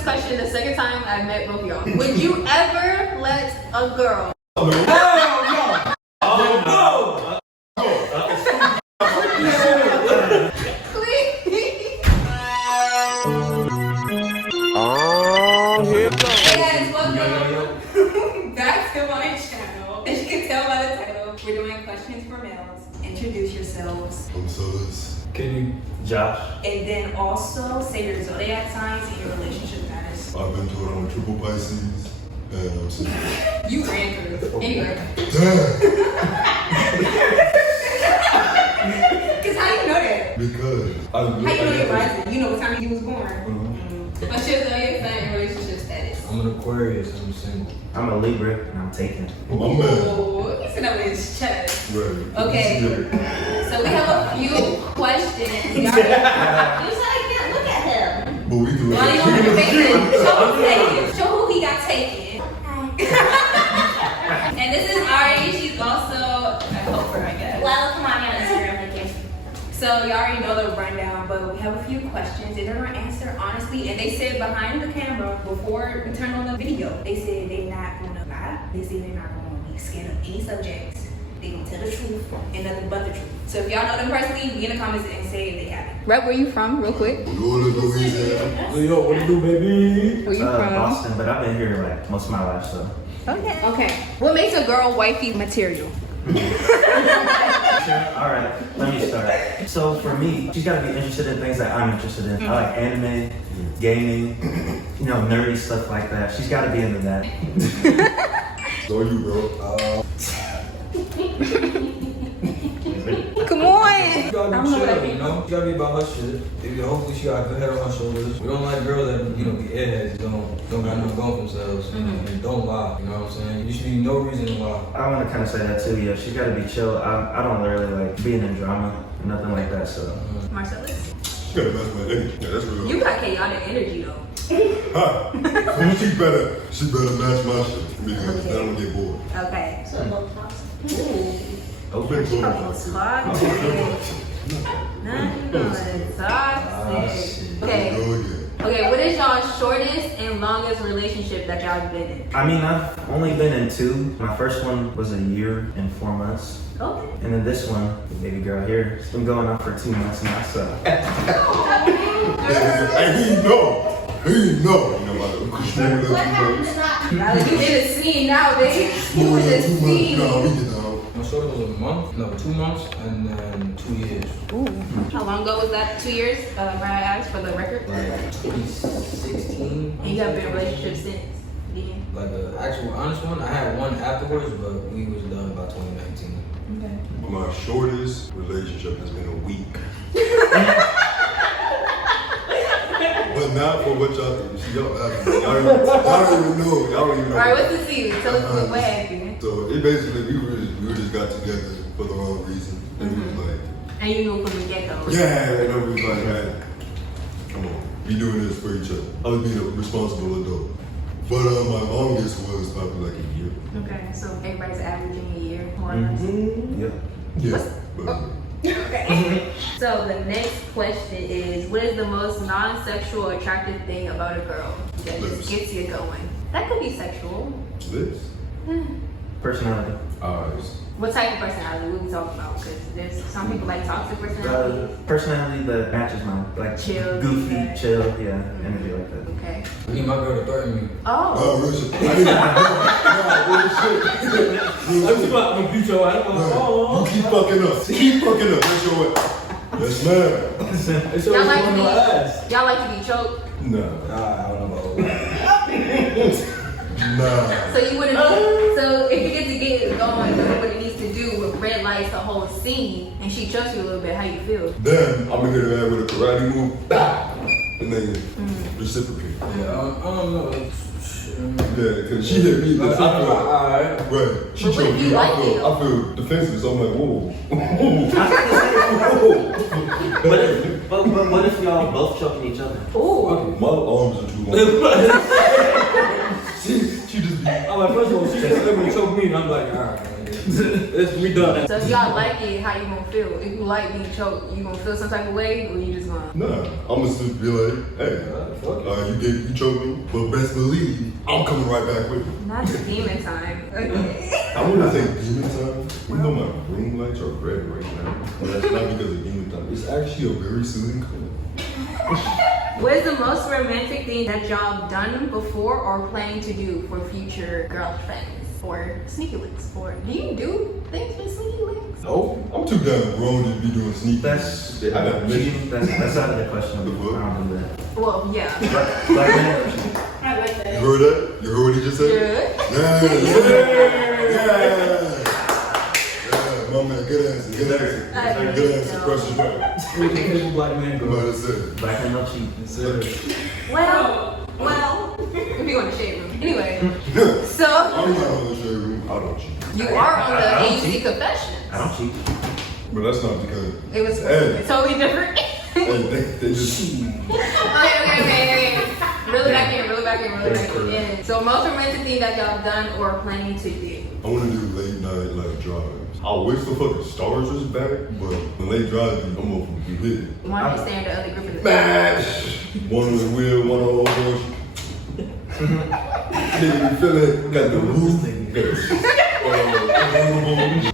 this question the second time I met both of y'all. Would you ever let a girl? Hell no! Oh no! Please. Oh, here it goes. Hey guys, welcome back to my channel. As you can tell by the title, we're doing questions for males. Introduce yourselves. I'm Silas. Kenny. Josh. And then also say your zodiac signs and your relationship status. I've been told I'm a triple Pisces, and I'm single. You ran through. Anyway. Damn! Because how you know that? Because How you know your rising? You know what time you was born. Mm-hmm. What's your zodiac sign and relationship status? I'm an Aquarius. I'm single. I'm a Libra and I'm taken. my man. Oh, he's sitting up with his chest. Right. Okay. So we have a few questions. You said I can't look at him. But we can look Why you at want to you. make it? Show who's taken. Show who he got taken. And this is Ari. She's also a helper, I guess. Well, come on, yeah, Instagram again. So you already know the rundown, but we have a few questions and they're gonna answer honestly. And they said behind the camera before we turned on the video, they said they're not gonna lie. They said they're not gonna be scared of any subjects. They gonna tell the truth and nothing but the truth. So if y'all know them personally, be in the comments and say if they have it. Rep, where you from, real quick? Louisiana. Yo, what it do, baby? Where you Boston, but I've been here like most of my life, so. Okay. Okay. What makes a girl wifey material? Alright, let me start. So for me, she's gotta be interested in things that I'm interested in. I like anime, gaming, nerdy stuff like that. She's gotta be into that. So you, bro. Come on. You gotta be chill, you know? She gotta be about her shit. Hopefully she got a good head on her shoulders. We don't like girls that, be airheads, don't got nothing going for themselves. And don't lie, you know what I'm saying? You should be no reason to lie. I wanna kinda say that too, yeah. She's gotta be chill. I don't really like being in drama, nothing like that, so. Marcellus? You gotta match my energy. Yeah, that's real. You got chaotic energy though. Huh? She better match my shit because I don't get bored. Okay. So both tops. Open Toxic. door. Toxic. Okay. Go again. Okay, what is y'all's shortest and longest relationship that y'all been in? I mean, I've only been in 2. My first one was a year and 4 months. Okay. And then this one, the baby girl here, it's been going on for 2 months now, so. Hey, he know. He know. What happened to that? Now you in a scene nowadays. You in a scene. No, we get out. My shorty was a month, no, 2 months, and then 2 years. Ooh. How long ago was that? 2 years? May I ask for the record? Like 2016. And you have been in a relationship since then? Like the actual honest one, I had one afterwards, but we was done by 2019. Okay. My shortest relationship has been a week. But not for what y'all think. Y'all don't even know. Y'all don't even know. Alright, what's the scene? Tell us what happened. So it basically, we just got together for the wrong reason. And we was like, And you knew from the get-go. yeah, and then we was like, hey, come on, be doing this for each other. I was being a responsible adult. But my longest was probably like a year. Okay, so everybody's averaging a year, more or less. Yep. Yeah. But, Okay. So the next question is, what is the most non-sexual attractive thing about a girl that Lips. just gets you going? That could be sexual. lips? Personality. Eyes. What type of personality would we talk about? Because there's some people like toxic personality. Personality that matches mine. Like Chill, goofy, yeah. chill, yeah, energy like that. Okay. I need my girl to threaten me. Oh. Oh, real shit. I didn't know. I'm gonna beat your ass. You keep fucking up. Keep fucking up. That's your way. Yes, ma'am. It's Y'all always like on to your be, ass. y'all like to be choked? No. I don't know about that. Nah. So you wouldn't be, so if you get to get it going, doing what it needs to do with red lights, the whole scene, and she chokes you a little bit, how you feel? Then I'm gonna hit her head with a karate move. Bah! And then reciprocate. Yeah, I don't know. Yeah, because she hit me. Like, I feel like, alright. right. She But what choked if you me. like I feel defensive, so I'm like, whoa. But what if y'all both choking each other? Ooh. My arms are too long. She just be. I'm like, first of all, she just let me choke me, and I'm like, alright. We done. So if y'all like it, how you gonna feel? If you like being choked, you gonna feel some type of way, or you just gonna? Nah, I'm gonna still be like, hey, you choked me, but best believe I'm coming right back with you. Not the demon time. Okay. I wouldn't say demon time. We know my room lights are red right now, but that's not because of demon time. It's actually a very soothing color. What is the most romantic thing that y'all done before or planning to do for future girlfriends or sneaky links? Or do you do things with sneaky links? No, I'm too damn grown to be doing sneaky. That's I got cheating. That's out of the question. I don't do that. Well, yeah. Black man, I like that. You heard that? You heard what he just said? Good. Yeah. My man, good answer. Good answer. Good answer. Question back. Black man Come go. on, that's it. black man no cheat. Well, if you want to shade room. Anyway, so I'm not on the shade room. I don't cheat. you are on I the don't AUC cheat. confessions. I don't cheat. But that's not because. It was Hey. totally different. They just. Okay. Really back in. So most romantic thing that y'all done or planning to do? I want to do late night like drives. I wish the fucking stars was back, but when late drives, I'm gonna be lit. One understand the other group in the Mash! One on the wheel, one on the horse. Nigga, you feel it? Got the roof.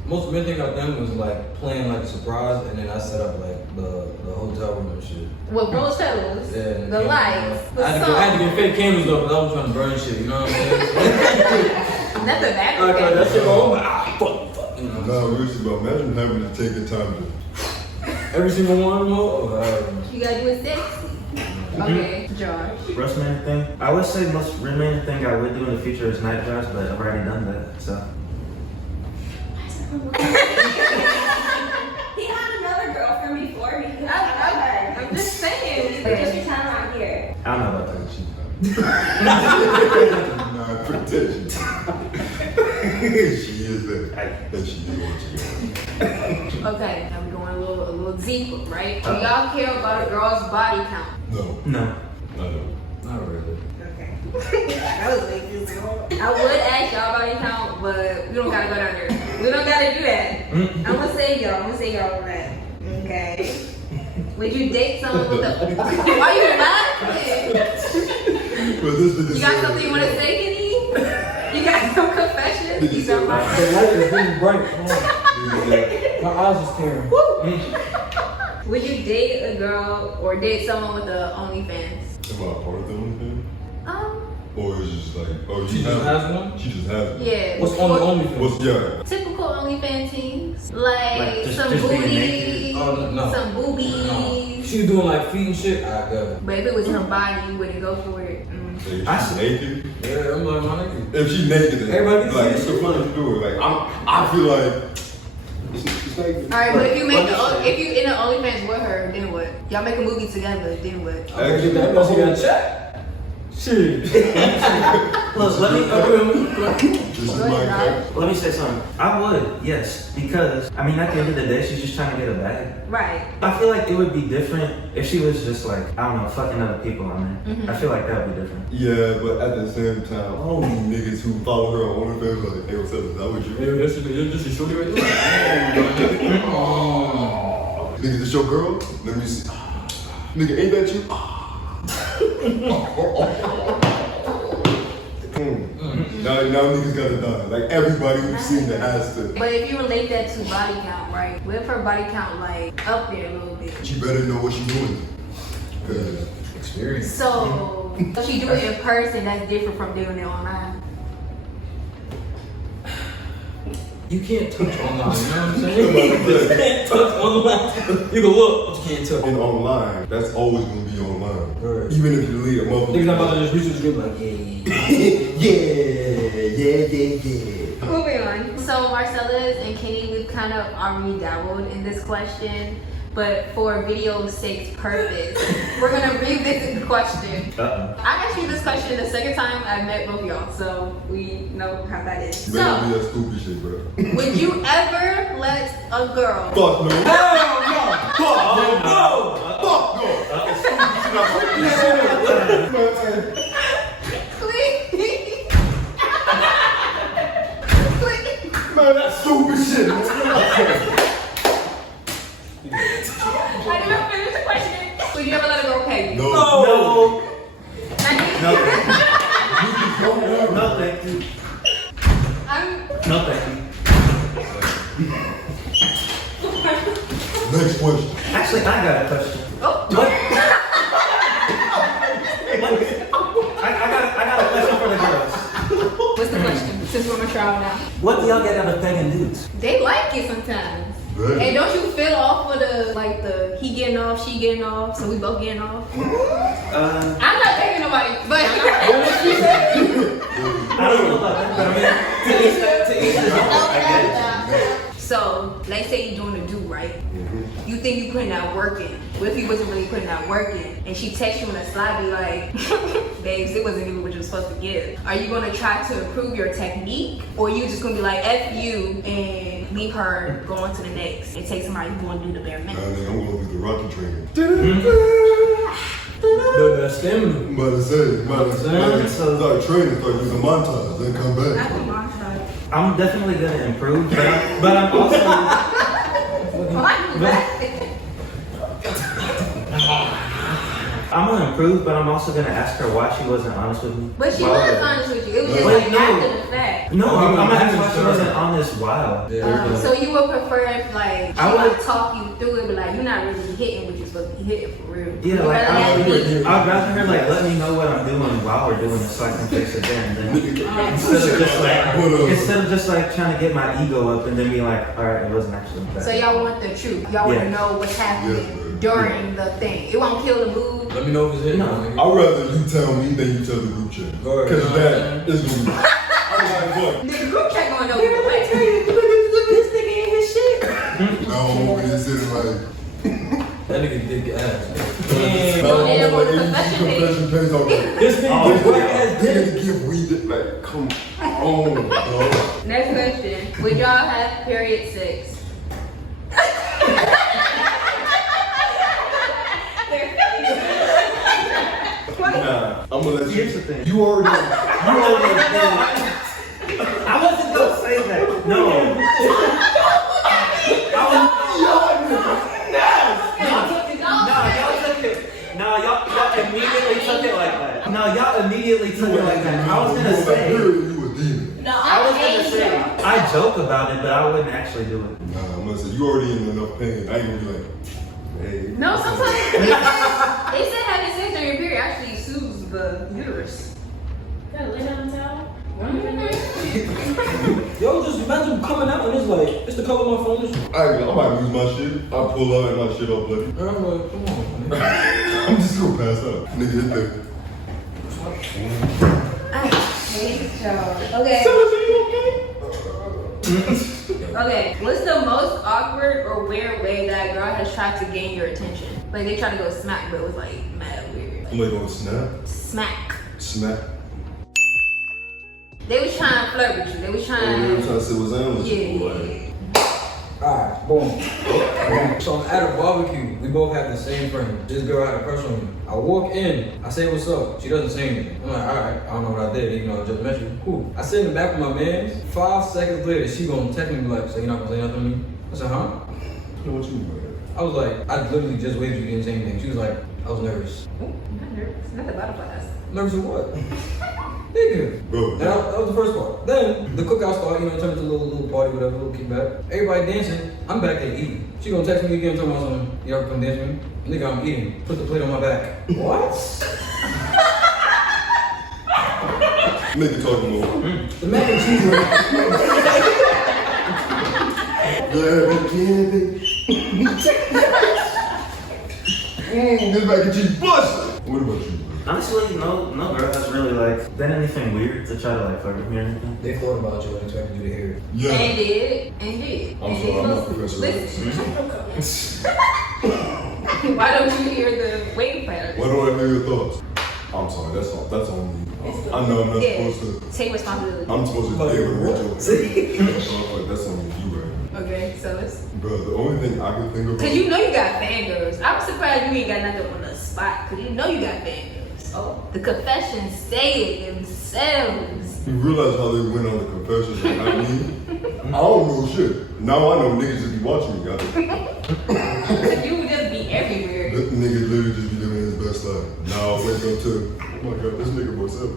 Most of the thing I've done was like playing like a surprise, and then I set up like the hotel room and shit. With rose petals, Yeah, the lights, the I had to get fake candles though, because I was trying to burn shit. You know what I'm saying? Not the back. Okay, that shit all fuck. You know? Nah, seriously, but imagine having to take the time to. Every single one of them. You gotta do it sexy. Okay, Josh. Remaining thing. I would say most remaining thing I would do in the future is night drives, but I've already done that. So. He had another girlfriend before me. I'm just saying. Just pretend I'm here. I don't know about that shit. Nah, protection. She is that. And she is what she is. Okay, I'm going a little deep, right? Do y'all care about a girl's body count? No, No. I don't. Not really. Okay. I was like, I would ask y'all body count, but we don't gotta go down there. We don't gotta do that. I'm gonna say y'all that. Okay. Would you date someone with a? Why you laughing? But this nigga You got something you wanna say, Kenny? You got some confessions? You got The my light is really bright. My eyes is tearing. Would you date a girl or date someone with a OnlyFans? Am I a part of the only thing? Or is it just like, oh, you She just has one? She just has one. Yeah. What's on the OnlyFans? What's, yeah. Typical OnlyFans things, like just some being booty, naked? Oh, no. some boobies. No. She was doing like feet and shit. I go. But if it was her body, you wouldn't go for it. If she's naked, Yeah, I'm like, my nigga. if she's naked, then Everybody like, sees what's the it. point of doing? Like, I feel like she's naked. All right, but if you in an OnlyFans with her, then what? Y'all make a movie together, then what? Actually, That must be a check. Shit. Look, let me say something. I would, yes, because I mean, at the end of the day, she's just trying to get a bag. Right. I feel like it would be different if she was just like, I don't know, fucking other people on there. I feel like that would be different. Yeah, but at the same time, I don't need niggas who follow her on OnlyFans like, hey, what's up? Is that what you do? That's just a shorty right there. Nigga, this your girl? Let me see. Nigga, ain't that you? Now niggas gotta die. Like everybody who's seen that has to. But if you relate that to body count, right? What if her body count like up there a little bit? She better know what she's doing. Experience. So if she do it in person, that's different from doing it online. You can't touch online, you know what I'm saying? You can't touch online. You can look, but you can't touch. And online, that's always gonna be online. Right. Even if you leave a motherfucker. Niggas not about to just reach the script like, yeah. Moving on. So Marcellus and Kenny, we've kind of already dabbled in this question, but for video sake's purpose, we're gonna revisit the question. I asked you this question the second time I met both of y'all, so we know how that is. You better be So, that stupid shit, bro. would you ever let a girl? Fuck no. Hell no! Fuck no. Fuck no. Please. Please. Man, that's stupid. No, thank you. No, thank you. No, thank you. Next question. Actually, I got a question. Oh. What? I got a question for the girls. What's the question? Since we're on a trial now. What do y'all get out of pegging dudes? They like it sometimes. Right. And don't you feel off for the he getting off, she getting off, so we both getting off? I'm not begging nobody, but I don't know about that, but I mean, to each his own, I get it. so let's say you're doing a do right. You think you putting that work in. What if he wasn't really putting that work in? And she texts you on the slide, be like, babes, it wasn't even what you were supposed to give. Are you gonna try to improve your technique? Or you just gonna be like, F you and leave her, go on to the next and take somebody who's gonna do the bare Nah, minimum? nigga, I'm gonna be the rocket trainer. The stamina. I'm about to say, it's like training, it's like it's a montage, then come back. I'm definitely gonna improve, but I'm also. I'm gonna improve, but I'm also gonna ask her why she wasn't honest with me. But she Why was would- honest with you. It was just Wait, like no. after the fact. No, I'm gonna ask why she Sure. wasn't honest. Wow. So you would prefer if like she I would- would talk you through it, but like you're not really hitting what you're supposed to be hitting for real. Yeah, You'd like rather have me- I'd rather her like let me know what I'm doing while we're doing it so I can fix it then. Instead of just like trying to get my ego up and then be like, all right, it wasn't actually that. So y'all want the truth. Y'all want to Yeah. know what's happening Yes, man. during the thing. It won't kill the mood. Let me know if it's hitting. No. nigga. I'd rather you tell me than you tell the group chat. Go ahead. Because that is gonna be. I'm like, what? The group chat going over the way. No, I'm over here sitting like. That nigga did get ass. No, Don't end up on the like, confession page. confession page. I'm like, This nigga did what ass they dick. gonna give weed. Like, come on, bro. Next question. Would y'all have period sex? Nah, I'm gonna let Here's you. the thing. You already. I wasn't gonna say that. No. Y'all immediately took it like that. No, y'all immediately took it like that. I was gonna say. You a demon. No, I was gonna say. I joke about it, but I wouldn't actually do it. Nah, I'm gonna say you already in enough pain. I ain't gonna be like, hey. No, sometimes they said having sex during your period actually soothes the uterus. Gotta lay down the towel. Yo, just imagine coming out and it's like, it's the color of my phone. I might lose my shit. I pull out and my shit all bloody. I'm like, come on, man. I'm just gonna pass out. Nigga, hit that. I hate y'all. Okay. Okay. What's the most awkward or weird way that a girl has tried to gain your attention? Like they tried to go smack, but it was like mad weird. I'm like, oh, snap. Smack. Snap. They was trying to flirt with you. They was Oh, trying you were to. trying to say what's on with you, Yeah. boy. Alright, boom. So I'm at a barbecue. We both have the same friend. This girl had a crush on me. I walk in. I say, what's up? She doesn't say anything. I'm like, alright, I don't know what I did. You know, I just met you. Cool. I sit in the back with my mans. 5 seconds later, she gonna text me like, so you're not gonna say nothing to me? I said, huh? You know what you mean? I was like, I literally just waved you, didn't say anything. She was like, I was nervous. Ooh, I'm not nervous. Not the butterflies. Nervous of what? Nigga. Bro, That was the first part. Then the cookout started, you know, turned into a little party, whatever, little kickback. Everybody dancing. I'm back there eating. She gonna text me again, talking about something. You ever come dance with me? Nigga, I'm eating. Put the plate on my back. What? nigga talking about. The mac and cheese was This mac and cheese busted. What about you, bro? Honestly, no girl has really like done anything weird to try to like flirt with me or anything. They thought about you and expected you to hear it. Yeah. And did. And did. I'm And sorry, I'm not did. Professor Listen. Why don't you hear the wave pattern? Why don't I hear your thoughts? I'm sorry, that's on me. I know I'm not supposed to. Take responsibility. I'm supposed to be able to reach over. So like, that's on you right now. Okay, so it's. Bro, the only thing I can think of. Cause you know you got fangirls. I'm surprised you ain't got nothing on the spot. Cause you know you got fangirls. Oh. The confessions say it themselves. You realize how they went on the confessions and not me? I don't know shit. Now I know niggas just be watching me. You would just be everywhere. That nigga literally just be living his best life. Now I wake up to Oh my god, this nigga was up.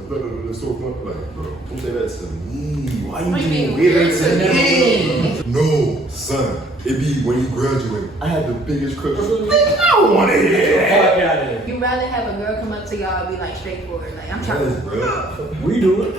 That's so fun. Like, bro, don't say that to me. Why you What do you being mean weird weird to me? No, son. It be when you graduate. I had the biggest crush. I don't want to hear that. You'd rather have a girl come up to y'all and be like straightforward, like I'm trying Yes, to. bro. We do it.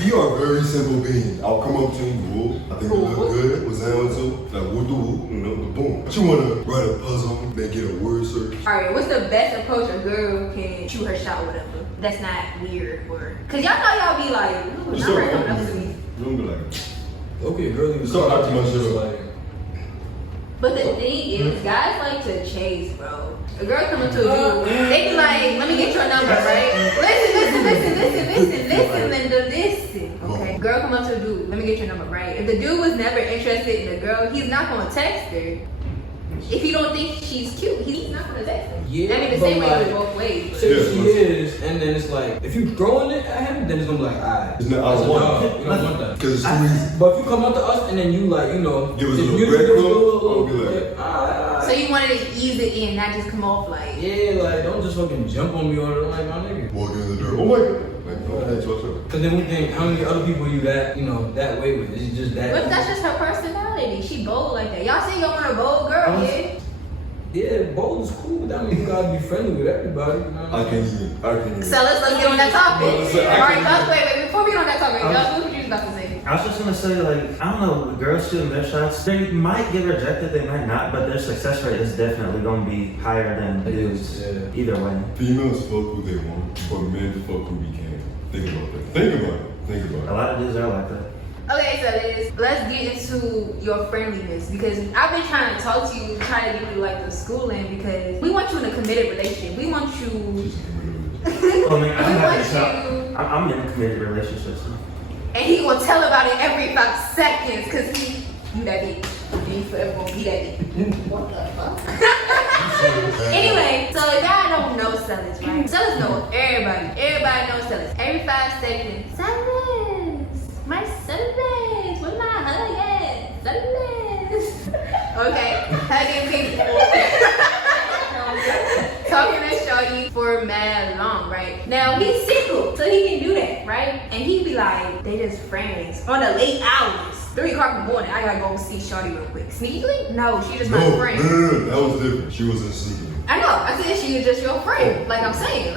We are very simple beings. I'll come up to you, whoop. I think you look good. What's that one too? Like whoop the whoop, you know, the boom. But you wanna write a puzzle, make it a word search. Alright, what's the best approach a girl can shoot her shot, whatever? That's not weird, or cause y'all know y'all be like, ooh, Just not start her coming up to opening. me. You don't be like, Okay, girl, you Start acting like just shit. like. But the thing is, guys like to chase, bro. A girl coming to a dude, they be like, let me get your number, right? Listen. Okay. Girl come up to a dude, let me get your number, right? If the dude was never interested in the girl, he's not gonna text her. If he don't think she's cute, he's not gonna text her. Yeah, I mean, the but same way like- goes both ways. Say Yeah, she but- is, and then it's like, if you throwing it at him, then it's gonna be like, alright. It's not- I don't want it. You don't want that. cause it's too easy. But if you come up to us and then you like, you know, Give us a just little music, breadcrumb, give us a little, I'll be like- alright. So you wanted to ease it in, not just come off like. Yeah, like, don't just fucking jump on me or like, my nigga. Walk in the door. Oh my god. Like, no, that's what's up. Cause then we think, how many other people you that, you know, that way with? It's just that. But that's just her personality. She bold like that. Y'all say y'all want a bold girl, yeah? Yeah, bold is cool, but that means you gotta be friendly with everybody. You know what I I mean? can't even. So let's get on that topic. Well, listen, I Alright, can't- wait, before we get on that topic, what were you about to say? I was just gonna say, like, I don't know, girls shooting their shots, they might get rejected, they might not, but their success rate is definitely gonna be higher than dudes. Yeah. Either way. Females fuck who they want, but men fuck who we can. Think about that. Think about it. Think A about lot of dudes are like that. Okay, so let's get into your friendliness because I've been trying to talk to you, trying to get you like the schooling because we want you in a committed relationship. We want it. you. She's committed. I mean, We I'm want happy to talk. you. I'm in a committed relationship, so. And he gonna tell about it every 5 seconds because you that bitch. And you forever gonna be that bitch. What the fuck? Anyway, so y'all don't know Sellers, right? Sellers know everybody. Everybody knows Sellers. Every 5 seconds, Sellers, my Sellers, where my hug at? Sellers. Okay, hugging people. Talking to Shorty for mad long, right? Now he's single, so he can do that, right? And he be like, they just friends on the late hours. 3 o'clock in the morning, I gotta go see Shorty real quick. Sneakily? No, she just my No, friend. no, that was different. She wasn't sneaking. I know. I said she was just your friend. Like I'm saying,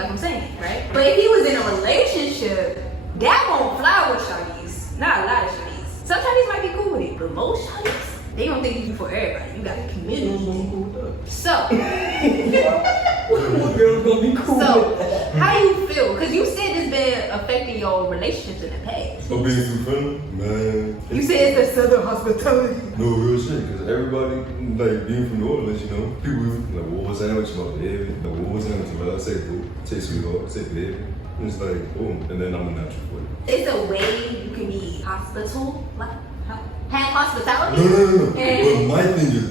right? But if he was in a relationship, that won't fly with shawties. Not a lot of shawties. Some shawties might be cool with it, but most shawties, they don't think you for everybody. You got a community. So, What girl's gonna be cool? so how you feel? Because you said it's been affecting your relationships in the past. But being too friendly, man. You said it's the Southern hospitality. No, real shit, because everybody, like, being from New Orleans, you know, people, like, what was sandwich, my baby? Like, what was sandwich, but I say, boo, say sweetheart, say baby. And it's like, boom, and then I'm a natural for it. It's a way you can be hospital, like, have hospitality. No. But And my thing is,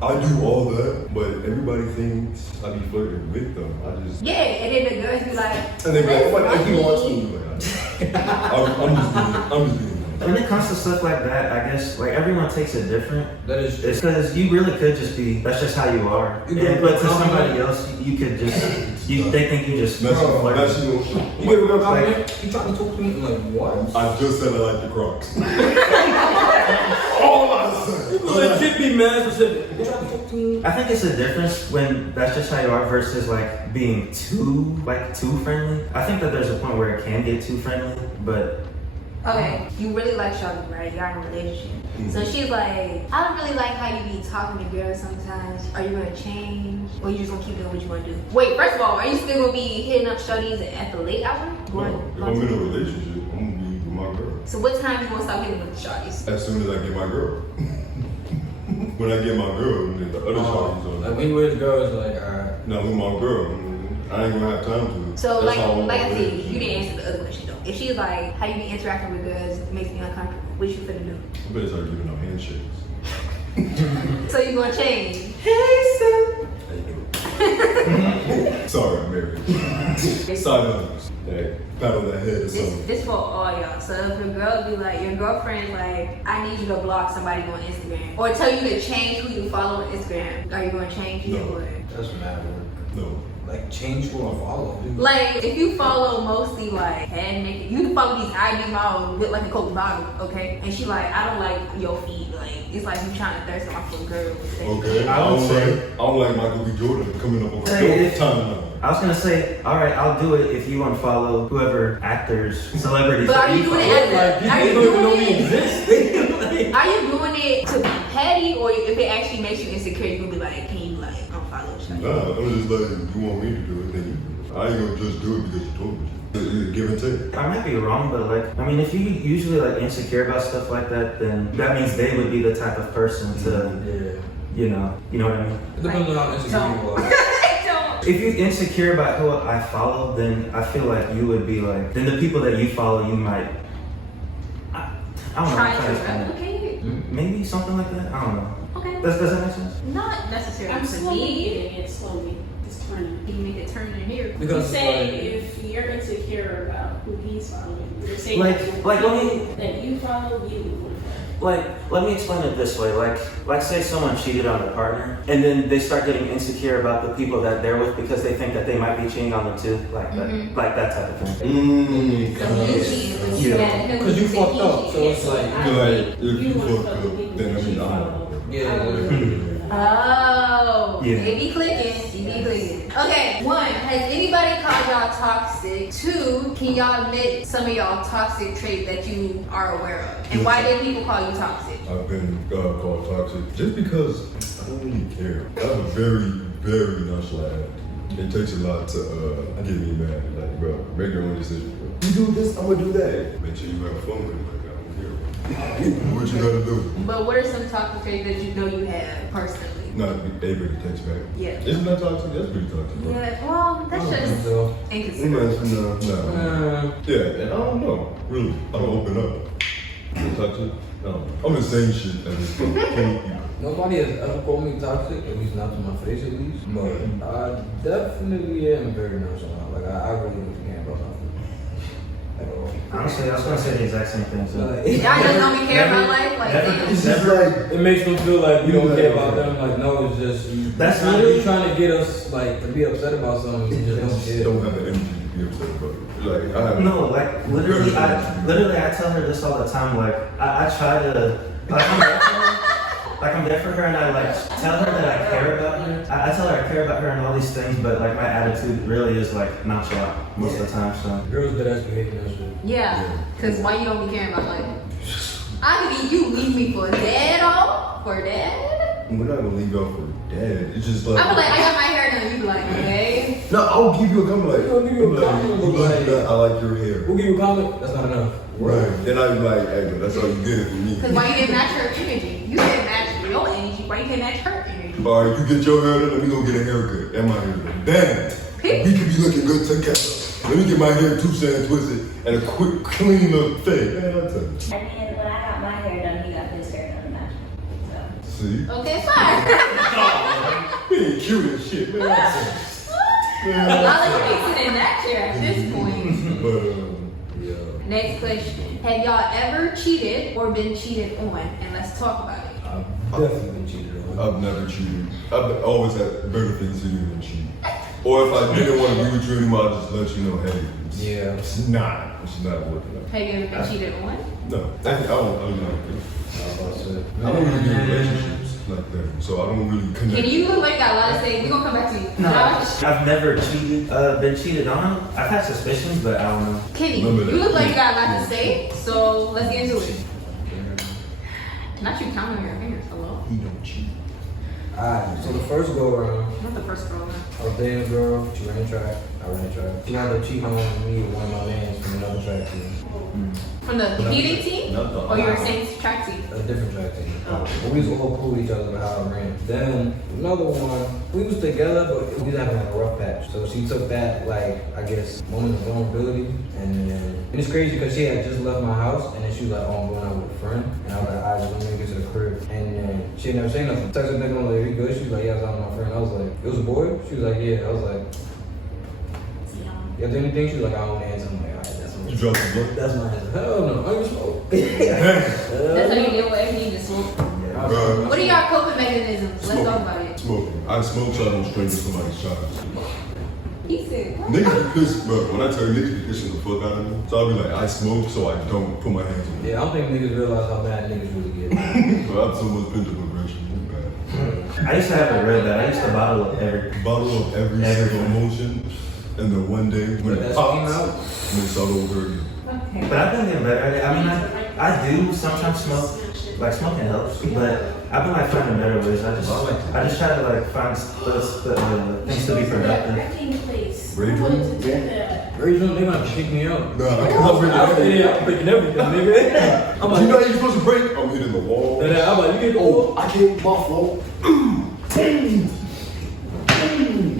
I do all that, but everybody thinks I be flirting with them. I just, yeah, and then the girls be like, and they be like, oh my "Let's God, you fuck watch me." me. I'm just being When it comes to stuff like that, I guess, like, everyone takes it different. That is It's because you really could just be, that's just how you are. You could- But to somebody else, you could just, they think you just That's Bro, flirt. that's you. You get a real compliment? You trying to talk to me? I'm like, what? I just said I like the Crocs. All I said. You legit be mad specific. You trying to talk to me? I think it's a difference when that's just how you are versus like being too friendly. I think that there's a point where it can get too friendly, but Okay, you really like Shawty, right? You're in a relationship. So she's like, I don't really like how you be talking to girls sometimes. Are you gonna change? Or you just gonna keep doing what you wanna do? Wait, first of all, are you still gonna be hitting up Shawties at the late hour? No, if I'm in a relationship, I'm gonna be with my girl. So what time you gonna stop hitting with the Shawties? As soon as I get my girl. When I get my girl, then the other shawties on. Like when you with the girl, it's like, alright. Now with my girl, I ain't gonna have time to. So That's how like I it said, is. you didn't answer the other question though. If she's like, how you be interacting with girls makes me uncomfortable, what you finna do? I better start giving out handshakes. So you gonna change? Hey, son. Sorry, I'm married. Side hugs. Hey, pat on that head or something. This for all y'all. So if your girl be like, your girlfriend like, I need you to block somebody on Instagram, or tell you to change who you follow on Instagram, are you gonna change it No. or? That's mad work. No. like change who I follow. Dude. Like, if you follow mostly like head naked, you follow these IG models built like a Coke bottle, okay? And she like, I don't like your feet. Like, it's like you trying to thirst off for a girl. Okay. I don't like Michael B. Jordan coming up on my timeline. I was gonna say, all right, I'll do it if you unfollow whoever actors, celebrities. But are you doing it as a, are you doing it? exist? Are you doing it to be petty, or if it actually makes you insecure, you gonna be like, can you like unfollow shit? Nah, I'm just like, you want me to do it, then you do it. I ain't gonna just do it because you told me to. It's give and take. I might be wrong, but like, I mean, if you usually like insecure about stuff like that, then that means they would be the type of person to, you know what I mean? It depends on how insecure you are. If you're insecure about who I follow, then I feel like you would be like, then the people that you follow, you might, I don't know. Try I'm to trying to explain it. replicate? Maybe something like that. I don't know. Okay. Does that make sense? Not necessarily I'm for slowly me. getting it, slowly. It's turning. You make it turn in here. You Because say like, if you're insecure about who he's following, you're saying Like, let me, that you follow you. let me explain it this way. Like say someone cheated on their partner, and then they start getting insecure about the people that they're with because they think that they might be cheating on them too, like that type of thing. because you fucked up, so it's like, If you fucked up, then I mean, I'm Oh, Yeah. it be clicking. Okay, 1, has anybody called y'all toxic? 2, can y'all admit some of y'all toxic traits that you are aware of? And why did people call you toxic? I've been called toxic just because I don't really care. I have a very, very nonchalant. It takes a lot to get me mad. Like, bro, make your own decision, bro. You do this, I'm gonna do that. Make sure you have fun with it. Like, I don't care. What you gotta do? But what are some toxic traits that you know you have personally? Not be able to text back. Yeah. Isn't that toxic? That's pretty toxic, bro. Yeah, well, that's just so. inconsistent. No. Yeah, and I don't know. Really. I don't open up. Is it toxic? No. I'm the same shit at this point. Nobody has ever called me toxic, at least not to my face at least. But I definitely am very nonchalant. Like I really don't care about nothing at all. Honestly, I was gonna say the exact same thing. So. Like, Y'all just don't care about life? Like, damn. It's just like, it makes them feel like you don't care about them. Like no, it's just That's you literally- trying to get us like to be upset about something. You just don't care. don't have the energy to be upset about it. Like, I have No, like literally, I tell her this all the time. Like I try to, like I'm there for her. Like I'm there for her, and I like tell her that I care about her. I tell her I care about her and all these things, but like my attitude really is like nonchalant most of the time. So Girls that ask me hating that shit. Yeah, because why you don't be caring about life? I could be you leave me for dead off? For dead? we're not gonna leave out for dead. It's just like I be like, I got my hair done. You be like, okay. no, I'll give you a compliment. We'll give you a Like, compliment, you but like like- that, I like your hair. We'll give you a comment. That's not enough. Right. Then I'd be like, hey, but that's all you get from me. Because why you didn't match her energy? You didn't match your energy. Why you didn't match her energy? Alright, you get your hair done, let me go get a haircut. And my hair done. Damn. We could be looking good together. Let me get my hair 2 cents twisted and a quick clean up fade. Man, I'll tell you. At the end, when I got my hair done, he got his hair done naturally. See? Okay, fine. We ain't cute as shit, man. I'll tell you. Man, Y'all I'll are tell you. fixing in that chair at this point. But, yeah. Next question. Have y'all ever cheated or been cheated on? And let's talk about it. I've definitely been cheated on. I've never cheated. I've always had better things to do than cheat. Or if I didn't want to be with you anymore, I'll just let you know, hey, Yeah. it's not working out. Have you ever been cheated on? No, I don't know. I don't really do relationships like that, so I don't really connect. Can you look like you got a lot to say? We're gonna come back to you. no, Josh? I've never cheated, been cheated on. I've had suspicions, but I don't know. Kenny, Remember you that. look like you got a lot to say, so let's get into it. Not you counting your fingers, hello? He don't cheat. Alright, so the first go around, Not the first girl. I was dating a girl, she ran track, I ran track. She wound up cheating on me with one of my mans from another track team. From the competing team? Not the- Or your same track team? A different track team. Oh. But we was all cool with each other about how I ran. Then another one, we was together, but we was having like a rough patch. So she took that, like, I guess, moment of vulnerability. And it's crazy because she had just left my house, and then she was like, oh, I'm going out with a friend. And I was like, alright, let me get to the crib. And then she didn't never say nothing. Texted back on, like, you good? She was like, yeah, I was out with my friend. I was like, it was a boy? She was like, yeah. I was like, you do anything? She was like, I don't answer. I'm like, alright, that's my You dropped the book? That's my answer. Hell no, I ain't smoke. That's how you deal with everything to smoke. Bruh. What are your coping mechanisms? Let's talk about it. Smoking. I smoke so I don't strangle somebody's child. decent. What? Niggas be pissed, bro. When I tell you niggas be pissing the fuck out of me, so I'll be like, I smoke, so I don't put my hands on it. Yeah, I don't think niggas realize how bad niggas really get. But I have so much pent up aggression. It's bad. I used to have it real bad. I used to bottle up Every single emotion, and then one day when But it that's pops, came out. and it's all over again. Okay. But I've been getting better at it. I mean, I do sometimes smoke. Like smoking helps, but I've been like finding better ways. I just try to like find things to be productive. Wrecking place. Rage I wanted to room? do that. Very soon they gonna kick me out. Nah, I'm I'm breaking everything, nigga. I'm You know like, you're supposed to break? I'm hitting the wall. I'm like, you get the wall. I can't, my fault.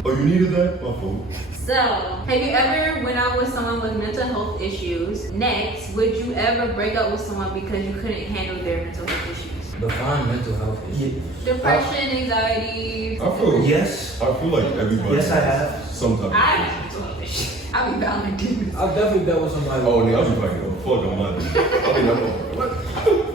Oh, you needed that? My fault. So, have you ever went out with someone with mental health issues? Next, would you ever break up with someone because you couldn't handle their mental health issues? Define mental health issues. Depression, anxiety. I feel Yes. I feel like everybody. Yes, I have. Some type of. I have mental health issues. I'll be bound to do this. I've definitely dealt with somebody. Oh, nigga, I'll be fucking the fuck on my dude. I'll be that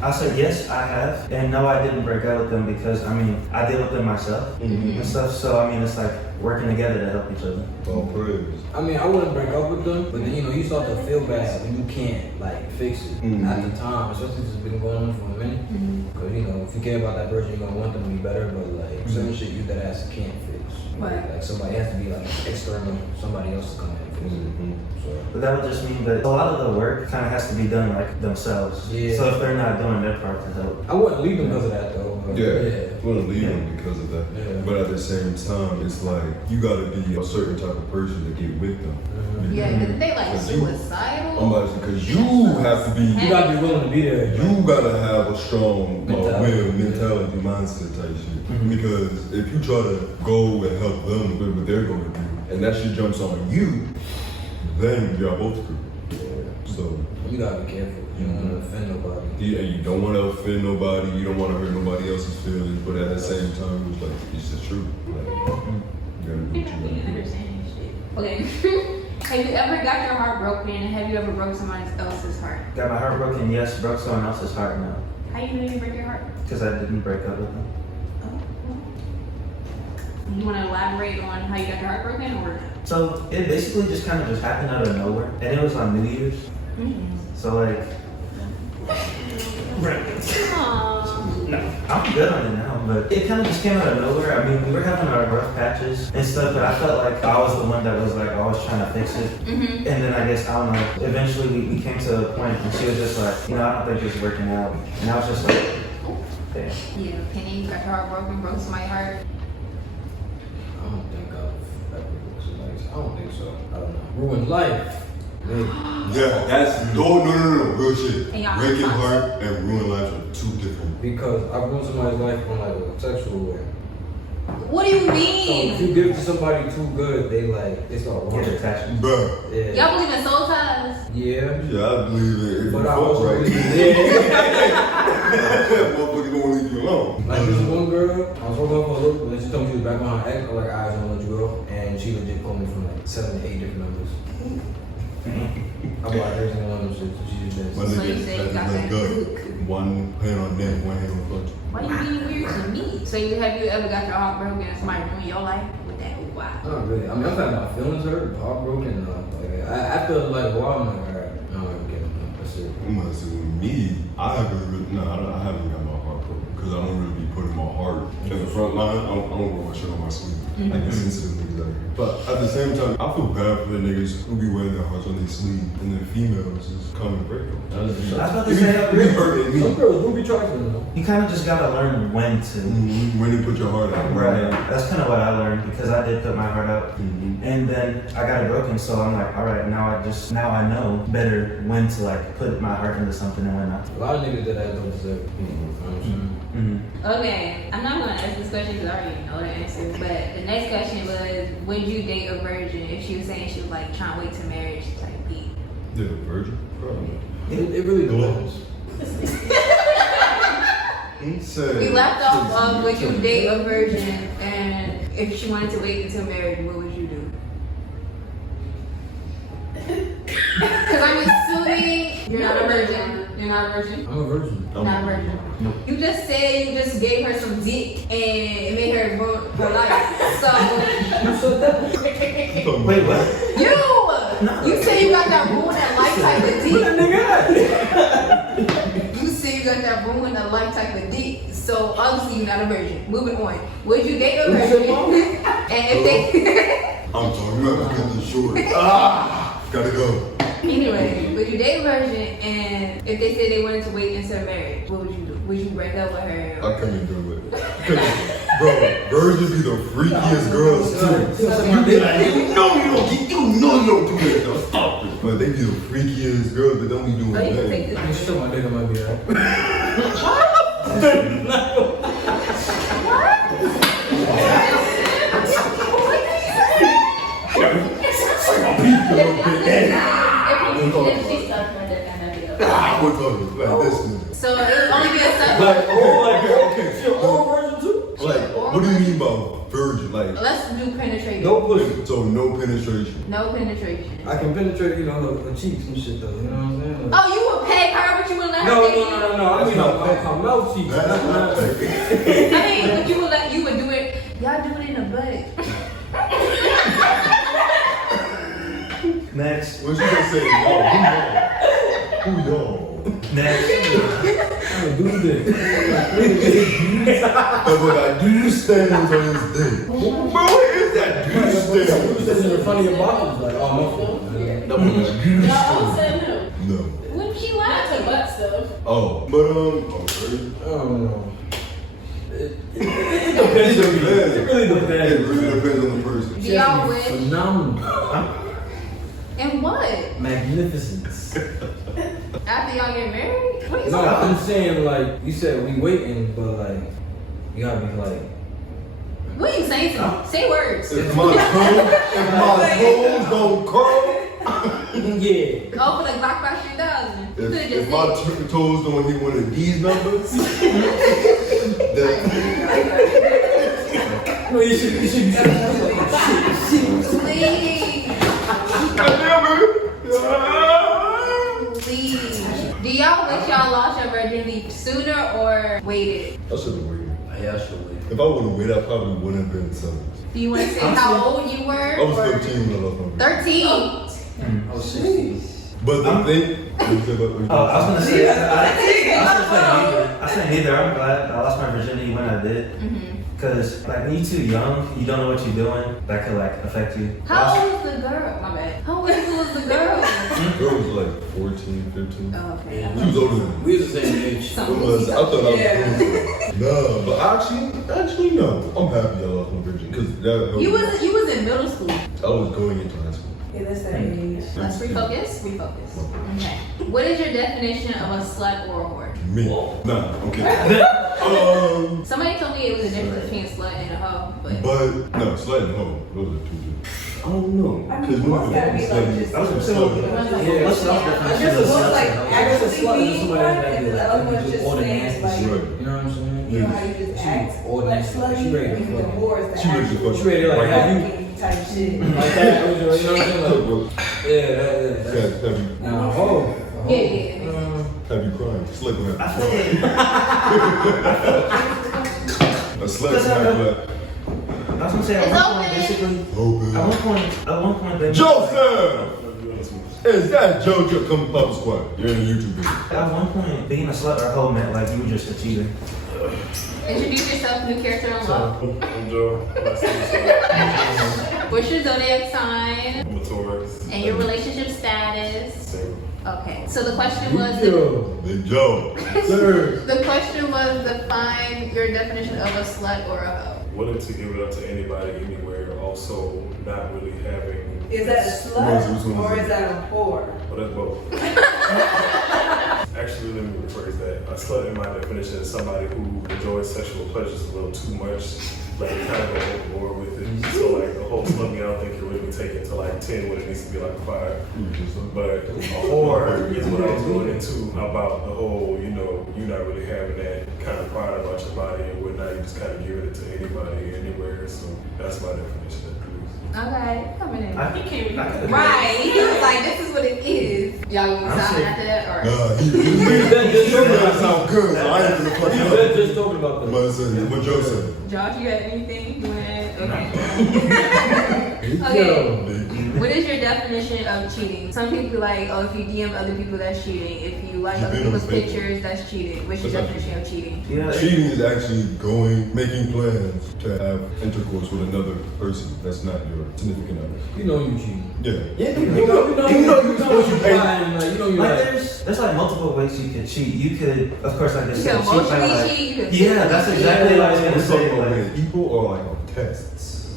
I said yes, I have, and no, I didn't break up with them because I mean I deal with them myself and stuff. So I mean it's like working together to help each other. All praise. I mean, I wouldn't break up with them, but then you start to feel bad when you can't like fix it at the time, especially if it's been going on for a minute. Because if you care about that person, you're gonna want them to be better. But like certain shit you that ass can't fix. Right. Like somebody has to be like external, somebody else to come in and fix it. So But that would just mean that a lot of the work kind of has to be done like themselves. Yeah. So if they're not doing their part to help. I wouldn't leave them because of that though. But Yeah, I want to leave them because of that. Yeah. But at the same time, it's like you gotta be a certain type of person to get with them. Yeah, because they like Because you- suicidal. Because you have to be. you gotta be willing to be there. You gotta have a strong Mentality. will, mentality, mindset type shit. Because if you try to go and help them with what they're gonna do, and that shit jumps on you, then y'all both screwed. So You gotta be careful. You don't want to offend nobody. yeah, you don't want to offend nobody. You don't want to hurt nobody else's feelings. But at the same time, it's like it's the truth. Like, you gotta do what you gotta do. Okay. Have you ever got your heart broken? And have you ever broke someone else's heart? Got my heart broken, yes. Broke someone else's heart, no. How you know you break your heart? Because I didn't break up with them. You want to elaborate on how you got your heart broken, or? So it basically just kind of just happened out of nowhere. And it was on New Year's. So like, no, I'm good on it now, but it kind of just came out of nowhere. I mean, we were having our rough patches and stuff, but I felt like I was the one that was like always trying to fix it. And then I guess, I don't know, eventually we came to a point and she was just like, I don't think it's working out. And I was just like, damn. Yeah, Penny, you got your heart broken, broke somebody's heart. I don't think I've ever broke somebody's. I don't think so. I don't know. Ruined life. Maybe. Yeah, that's no, real shit. And y'all Breaking have heart and ruined life are two different. Because I ruined somebody's life in like a sexual way. What do you So mean? if you give to somebody too good, they start Get wanting. attached. Bruh. Yeah. Y'all believe in soul ties? Yeah. Yeah, I believe it. If you But I fuck also right, believe yeah. that motherfucker gonna leave you alone. Like this one girl, I was working for a little, when she told me she was back on her ex, I was like, I don't let you go. And she legit called me from like 7 to 8 different numbers. I'm like every single one of them shit. She just My So you nigga say you has got his that leg hook. up. One hand on neck, one hand on front. Why you being weird to me? So have you ever got your heart broken and somebody ruined your life with that? Wow. Not really. I mean, I've had my feelings hurt, heartbroken. After like a while, I'm like, alright, I don't ever get it. That's it. You must say with me, I haven't really, I haven't got my heart broken because I don't really be putting my heart in the front line. I don't wear my shit on my sleeve. Like the sensitive niggas out here. But at the same time, I feel bad for the niggas who be wearing their hearts on their sleeve and then females just come and break them. I was about to It say, be hurting me. Some girls do be trifling though. you kind of just gotta learn when to. When you put your heart out. Right. That's kind of what I learned because I did put my heart out, and then I got it broken. So I'm like, all right, now I know better when to like put my heart into something and when not. A lot of niggas that don't deserve it. You know what I'm saying? Okay, I'm not gonna ask this question because I already know the answer. But the next question was, would you date a virgin if she was saying she was like trying to wait to marriage type beat? Yeah, virgin? Probably. It really depends. We left off of would you date a virgin, and if she wanted to wait until marriage, what would you do? Because I'm assuming you're not a virgin. You're not a virgin. I'm a virgin. Not a virgin. Nope. You just said you just gave her some dick and it made her ruin her life. So You said that? Wait, what? You say you got that boo in that light type of dick. You say you got that boo in that light type of dick. So obviously you're not a virgin. Moving on. Would you date a virgin? And if they I'm talking about getting the short. Gotta go. anyway, would you date a virgin and if they said they wanted to wait until marriage, what would you do? Would you break up with her? I couldn't do it. Bro, virgins be the freakiest girls too. You know you don't do that. Though. Stop it. But they be the freakiest girls that don't be doing Oh, you can that. take this. I'm sure my nigga might be alright. If she sucks my dick, I know you. We're talking like this nigga. So it would only be a suck. Okay. Like, what do you mean by virgin? Like, Let's do penetration. No pussy. so no penetration. No penetration. I can penetrate, the cheeks and shit though. You know what I'm saying? Oh, you would peg her, but you wouldn't let her No. peg you? I mean, my mouth cheeks. That's not like I mean, but you would do it. Y'all do it in a butt. Next. what you gonna say? Who y'all? Next. Do this. But I do stand on his dick. Bro, what is that dude stand? You said in front of your bottles, like, oh, my fault. Y'all all said no. No. What if she lied to butt stuff? Oh, but I don't know. It It depends. It really It depends. really depends on the person. Do y'all wish? Phenomenal. And what? Magnificence. After y'all get married? What are you No, talking I'm saying, like, you said we waiting, but, like, you gotta be, like, What are you saying to me? Say words. If my toes don't curl, yeah. Oh, for the Glock by 3000. You could've if just my said. toes don't hit one of these numbers, then No, you should Please. Do y'all wish y'all lost your virginity sooner or waited? I should have waited. Yeah, I should wait. If I would have waited, I probably wouldn't have been 7. Do you want to say how old you were? I was 13 when I lost my virginity. 13. I was 16. But the thing, Oh, I was gonna say, I said neither. I'm glad I lost my virginity when I did. Cause like when you're too young, you don't know what you're doing. That could like affect you. How old was the girl? My bad. How old was the girl? girl was like 14, 15. Oh, okay. She was older than me. We was the same age. I thought I was No, but actually no. I'm happy I lost my virginity because that helped. You was in middle school. I was going into high school. Let's refocus. Okay. What is your definition of a slut or a whore? Me. Nah, okay. Somebody told me it was a difference between a slut and a hoe, but But no, slut and hoe. Those are two different. I don't know. I mean, one's gotta be like just. I was gonna say, Yeah. what's the I definition guess of it looks slut? like actually Somebody being that one, be and the like, other one's do just all the saying nasty like, shit. Right. You know what I'm saying? you know how you just act all like nasty. slutty, She ready to and the fuck. whore is the She ready to actual fuck. She ready to like have you type shit. like that. You know what I'm saying? Yeah, that's Have you crying? Slut gonna I have feel a like slut gonna have I was gonna say at It's one point, open. basically. open. At one point, they Joseph! Is that JoJo come Papa Squad? You're in a YouTube video. At one point, being a slut or a hoe meant like you were just a cheater. introduce yourself, new character on love. I'm Joe. What's your zodiac sign I'm a Taurus. and your relationship status? Single. Okay. So the question was Big Joe. Sir. the question was define your definition of a slut or a hoe. Willing to give it up to anybody, anywhere. Also, not really having. Is that a slut or is that a whore? Well, that's both. Actually, let me rephrase that. A slut, in my definition, is somebody who enjoys sexual pleasures a little too much. Like, they kind of go overboard with it. So, like, the whole slugging, I don't think you're really taking to like 10 when it needs to be like 5. But a whore is what I was going into about the whole, you know, you're not really having that kind of pride about your body and whatnot. You just kind of giving it to anybody, anywhere. So that's my definition of cruise. Okay, coming in. I could've- Right. He was like, this is what it is. Y'all gonna I'm sign sick. after that or? Nah, he Just made it sound good, so I ain't gonna fuck it up. just talking about But Joe said. Josh, you got anything you wanna add? Okay. What is your definition of cheating? Some people like, oh, if you DM other people, that's cheating. If you like other people's pictures, that's cheating. What's your definition of cheating? Yeah. Cheating is actually making plans to have intercourse with another person that's not your significant other. You know you cheating. Yeah. You know you Like there's like multiple ways you could cheat. You could, of course, like this. You can emotionally cheat. You can Yeah, that's exactly what I was gonna We're say. talking about Like, with people or like on tests.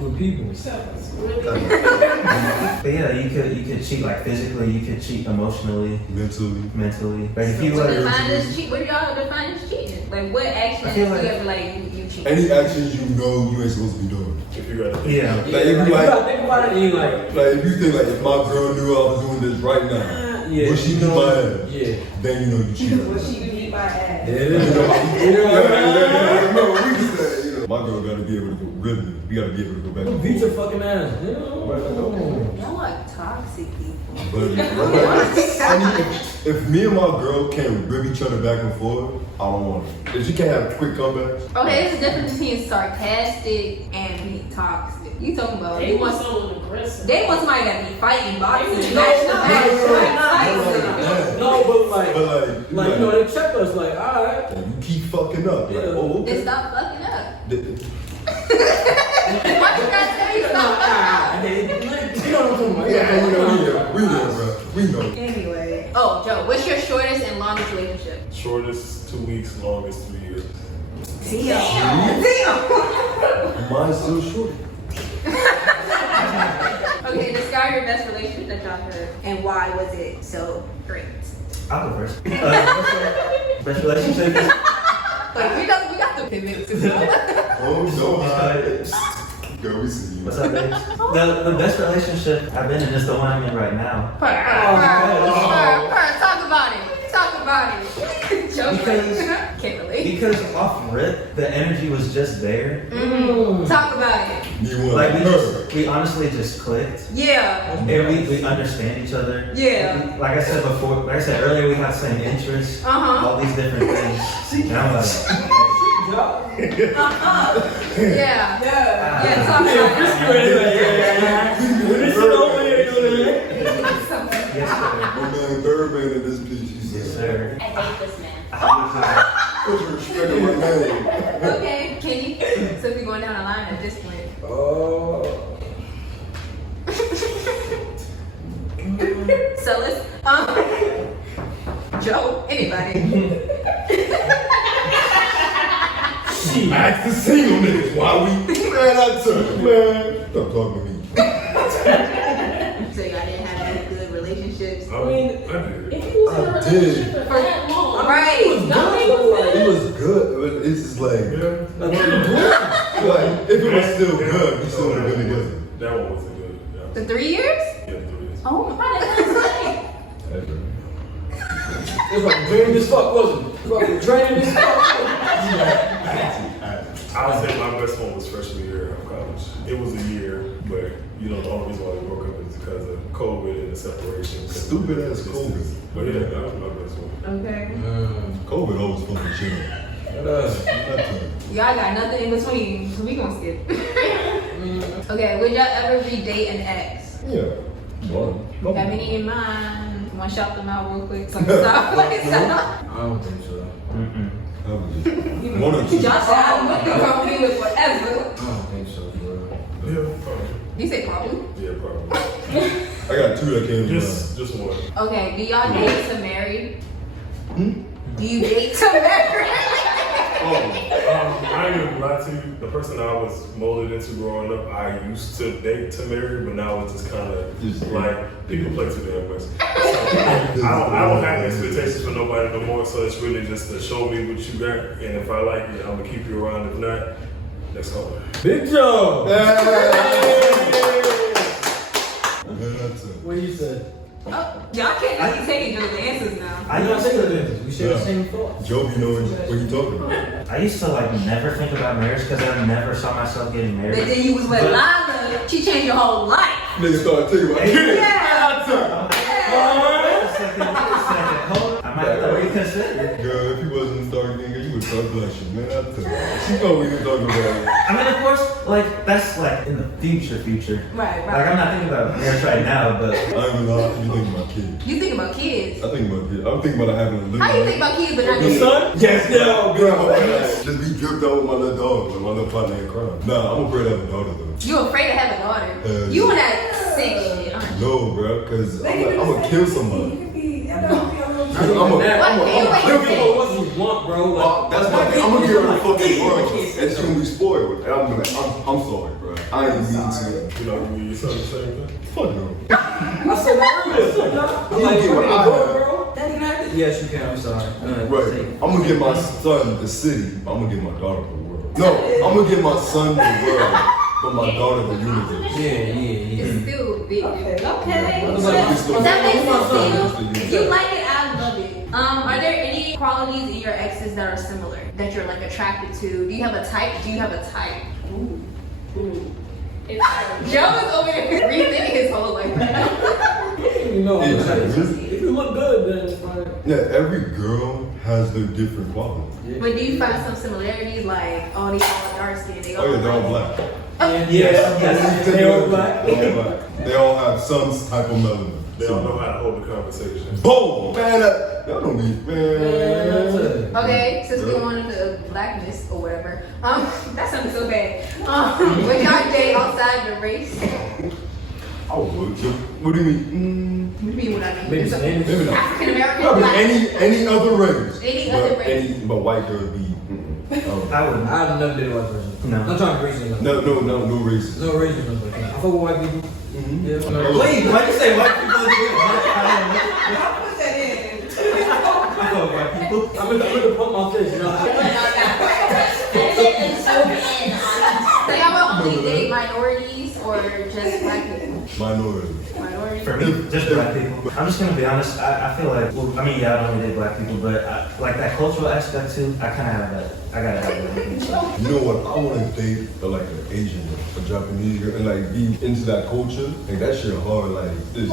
with people. but yeah, you could cheat like physically. You could cheat emotionally, mentally. Like if you What like, define as cheat? What do y'all define as cheating? Like what actions do you ever like you cheat? Any actions you know you ain't supposed to be doing. If you got yeah. Like if you You gotta think about it and you like, if you think like if my girl knew I was doing this right now, yeah, would she beat my ass? yeah. Then you know you cheated. Well, she beat my ass. Remember what we said, you know, my girl gotta be able to go really. We gotta be able to go back and Beat forth. your fucking ass. Y'all are toxic people. But if me and my girl can't rib each other back and forth, I don't want it. If she can't have quick comebacks, Okay, there's a difference between sarcastic and being toxic. You talking about They want someone aggressive. they want somebody that be fighting, boxing, No, match to no, match. No, but like, but you know, they check us like, alright. you keep fucking up. Like, Yeah. oh, Then okay. stop fucking up. Th- Why you not say stop fucking up? You know what I'm talking about? Yeah, we know, bro. We know. Anyway. Oh, Joe, what's your shortest and longest relationship? Shortest 2 weeks, longest 3 years. Damn. Mine's still short. Okay, describe your best relationship that y'all had and why was it so great? I'll go first. Best relationship. Like we got the pivot to Oh, no, girl, we see you. What's up, babe? The best relationship I've been in is the one I'm in right now. Talk about it. Talk about it. Joe, can't relate. Because off rip, the energy was just there. Talk about it. You want Like we honestly just clicked. Yeah. And we understand each other. Yeah. Like I said before, like I said earlier, we have the same interests. All these different things. And I'm like, Yeah. Yeah. Talk about My man Birdman in this bitch, he yes, said. sir. I hate this man. Put your respect on my name. it. Okay, Kenny. So we're going down the line at this point. So let's Joe, anybody. Ask the single niggas why we man, I took man. Stop talking to me. So y'all didn't have any good relationships. I did. If you was in a I did. relationship for that long, Right. nothing was It was good, but it's just like, like if it was still good, we still would have been together. That one wasn't good. Yeah. The 3 years? Yeah, 3 years. Oh my God. It was like draining as fuck, wasn't it? Fucking draining as fuck. I would say my best one was freshman year of college. It was a year, but you know the only reason why we broke up is because of COVID and the separation. Stupid ass COVID. But yeah, that was my best one. Okay. COVID always fucking shit up. Y'all got nothing in between, so we gonna skip. Okay, would y'all ever redate an ex? Yeah. One. Got any in mind? Wanna shout them out real quick? So I can stop. I don't think so. One or two. Y'all said I'm with the company with whatever. I don't think so, bro. Yeah, probably. You say probably? Yeah, probably. I got two that came to mind. Just one. Okay, do y'all date to marry? Do you date to marry? I ain't gonna lie to you. The person I was molded into growing up, I used to date to marry, but now it's just kind of like people play too damn much. So, I don't have expectations for nobody no more. So it's really just to show me what you got, and if I like it, I'm gonna keep you around. If not, let's go. Big Joe! What What you said? Oh, y'all can't really take each other's answers now. I know saying we share the same thoughts. Joe be knowing what you talking about. I used to like never think about marriage because I never saw myself getting But married. then you was with Lila, she changed your whole life. Nigga started thinking about it. Yeah. I might have to reconsider. Girl, if you wasn't starting thinking, you with God bless you, man. I tell you. She know what you're talking about. I mean, of course, like that's like in the future. Right, Like I'm not thinking about marriage right now, but I ain't gonna lie, you think about kids. You think about kids. I think about kids. I'm thinking about having a little. How you think about kids but not Your kids? son? Yes, no, bro. Just be dripped out with my little dog, with my little partner in crime. Nah, I'm afraid to have a daughter though. You afraid to have a daughter? You on that sick shit, aren't you? No, bro, because I'm gonna kill somebody. I'm What you want, bro? Like, that's my thing. I'm gonna get her the fucking world. And she's gonna be spoiled. And I'm like, I'm sorry, bro. I ain't mean to. You know, you son the same thing. Fuck no. I said that earlier. Like, get what I have. bro? Yes, you can. I'm sorry. Right. I'm gonna give my son the city, but I'm gonna give my daughter the world. No, I'm gonna give my son the world, but my daughter the universe. Yeah. It's still big. Okay. That makes sense to you. You like it, I love it. Are there any qualities in your exes that are similar that you're like attracted to? Do you have a type? Joe is over there rethinking his whole life right now. You know, Yeah, if you look good, then it's fine. yeah, every girl has their different qualities. But do you find some similarities like, oh, they all dark skin, they all Oh yeah, they're all black. Yes. They're all black. They're all black. They all have some type of melanin. They don't know how to hold a conversation. Boom! Man, y'all don't be, man. Okay, since we wanted the blackness or whatever, that sounded so bad. Would y'all date outside the race? I would. What do you mean? What do you mean what I mean? Maybe It's Spanish. Maybe not. African American, No, but black. any other race. Any other race. But white girl be. I wouldn't. I've never dated a white person. No. I'm not trying to be racist. No races. No racism. But I fuck with white people. Yeah. Wait, why you say white people? Put that in. I fuck white people. I'm gonna put my fish, you know. So y'all will only date minorities or just black people? Minority. Minorities? For me, just black people. I'm just gonna be honest. I feel like, well, I mean, yeah, I don't really date black people, but like that cultural aspect too. I kind of have that. I gotta have that. You know what? I want to date like an Asian girl, a Japanese girl, and like be into that culture. Like that shit hard. Like this.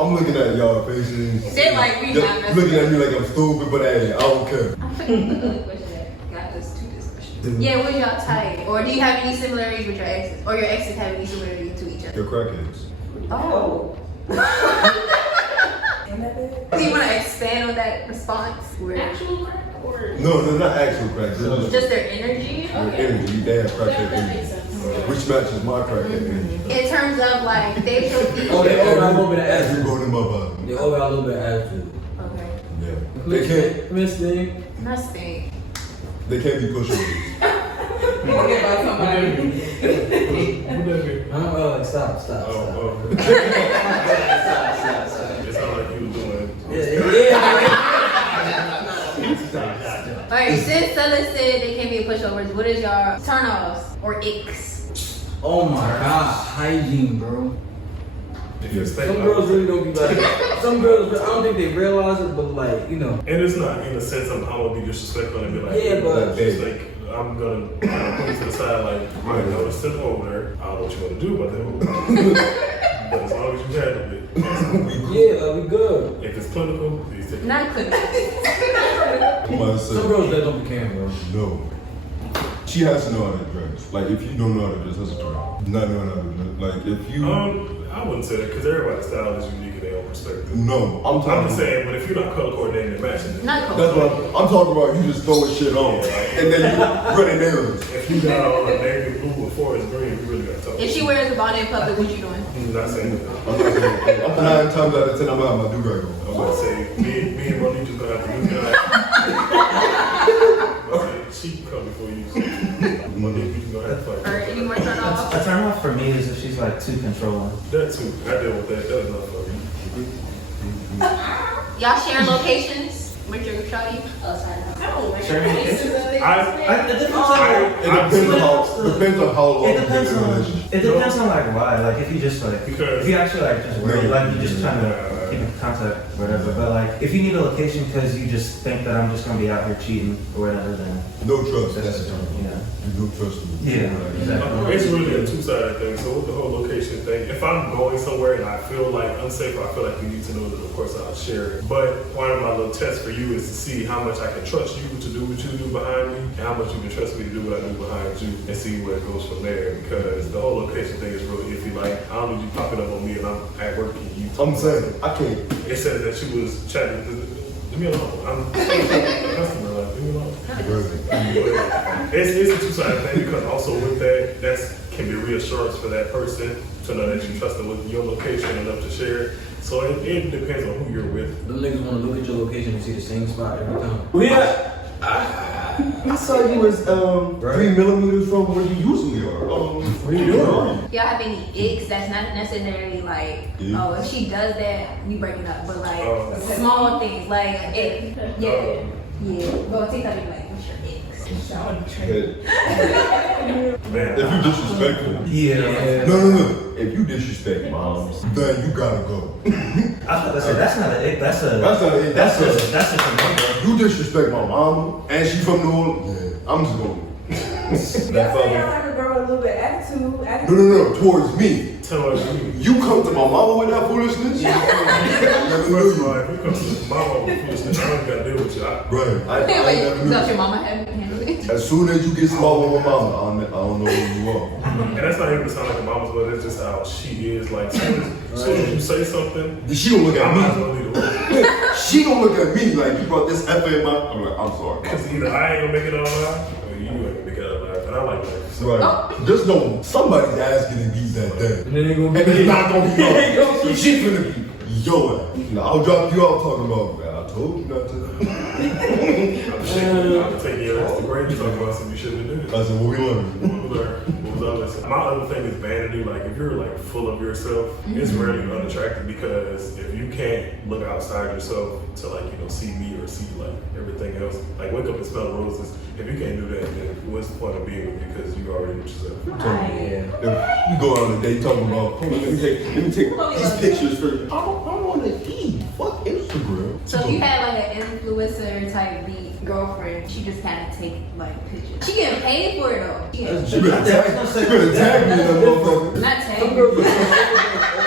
I'm looking at y'all faces. They're like, we Y'all not messing looking at me like I'm stupid, but hey, I don't care. I'm putting the other question that got us to this question. Yeah, what's y'all type? Or do you have any similarities with your exes? Or your exes have any similarities to each other? They're crackheads. Oh. Do you want to expand on that response? Actual crack or No, they're not actual crackheads. Just their energy? Their energy. They have crackhead that makes energy, sense. which matches my crackhead energy. In terms of like facial features. Oh, they all got a little bit of Every attitude. bone in my body. They all got a little bit of attitude. Okay. Yeah. They can't. Miss thing. Nothing. They can't be pushovers. Forget about somebody. Stop. It sounds like you doing. Alright, since Stella said they can't be pushovers, what is your turn-offs or icks? Oh my god, hygiene, bro. Yes, Some girls really don't be like. Some girls, I don't think they realize it, but like, you know. And it's not in the sense of I'm gonna be disrespectful and be like, Yeah, but- it's like I'm gonna put it to the side like, I noticed it over there. I don't know what you want to do about that. But as long as you handle it, Yeah, we good. if it's clinical, please take it. Not good. Somebody Some said, girls that don't be caring, bro. no. She has to know how to dress. Like, if you don't know how to dress, that's a turn. Not knowing how to dress. Like, if you. I wouldn't say that because everybody's style is unique in their own perspective. No, I'm I'm talking just saying, but if you're not color coordinating and matching, Not cool. That's what I'm talking about. You just throwing shit on. And then you running errands. if you got all the navy blue with forest green, you really gotta talk. If she wears a bonnet in public, what you doing? I'm not saying that. I'm not saying. 9 times out of 10, I'm gonna have my do-rag on. I'm about to say, me and Monique just gonna have to do that. Okay, she can come before you. So Monique, you gonna have to fight. Or any more turn-offs? A turn off for me is if she's like too controlling. That too. I deal with that. That's not for me. Y'all share locations with your shawty? Sharing locations? I It depends on It depends on how long It depends you're in a on- relationship. It depends on like why. Like if you just like Because- if you actually like just worry, like you just trying to keep in contact, whatever. But like if you need a location because you just think that I'm just gonna be out here cheating or whatever, then No trust. that's That's yeah. You don't trust me. Yeah, exactly. It's really a two-sided thing. So with the whole location thing, if I'm going somewhere and I feel like unsafe, or I feel like you need to know that, of course I'll share it. But one of my little tests for you is to see how much I can trust you to do what you do behind me, and how much you can trust me to do what I do behind you, and see where it goes from there. Because the whole location thing is really iffy. Like I don't need you popping up on me and I'm at work and you. I'm saying, I can't. It said that she was chatting. Leave me alone. I'm a customer. Like, leave me alone. It's a two-sided thing because also with that can be reassurance for that person to know that you trust them with your location enough to share it. So it depends on who you're with. Them niggas want to look at your location and see the same spot every time. I saw you was 3 millimeters from where you usually are. What are you doing? Y'all have any icks that's not necessarily like, oh, if she does that, we breaking up, but like small things, like it, yeah. Go on TikTok and be like, what's your icks? Man, If you disrespectful. Yeah. No. If you disrespect moms, then you gotta go. I thought that's not an ick. That's That's not an ick. That's a commando. You disrespect my mama, and she from New Orleans. Yeah, I'm just going. Y'all say y'all like a girl with a little bit of attitude. No, towards me. tell us you. You come to my mama with that foolishness? Never knew First of you. all, if you come to my mama with foolishness, I ain't gotta deal with you. Right. I Wait, never knew does you. your mama handle it? As soon as you get small with my mama, I don't know who you are. And that's not even to sound like a mama's, but that's just how she is. Like, soon as you say something, She gonna look I might as at well me. leave the room. She gonna look at me like you brought this F in my. I'm like, I'm sorry. Because either I ain't gonna make it out alive, or you ain't gonna make it out alive. And I like that. So, Right. Just know somebody's ass getting beat that day. And then they gonna And be it's not gonna be mine. So she finna be yo ass. Now, I'll drop you off talking about, man, I told you not to. I'm taking your ass to grade. You talking about something you shouldn't have done. I said, what we learned? What was all this? My other thing is vanity. Like, if you're like full of yourself, it's rarely unattractive because if you can't look outside yourself to like, see me or see like everything else, like wake up and smell roses. If you can't do that, then what's the point of being with me? Because you already with yourself. yeah. You go out on a date talking about, hold on, let me take these pictures for. I want to eat. Fuck Instagram. So if you had like an influencer type beat girlfriend, she just kind of take like pictures. She getting paid for it though. She She better tag me in that motherfucker. not Some tag. girls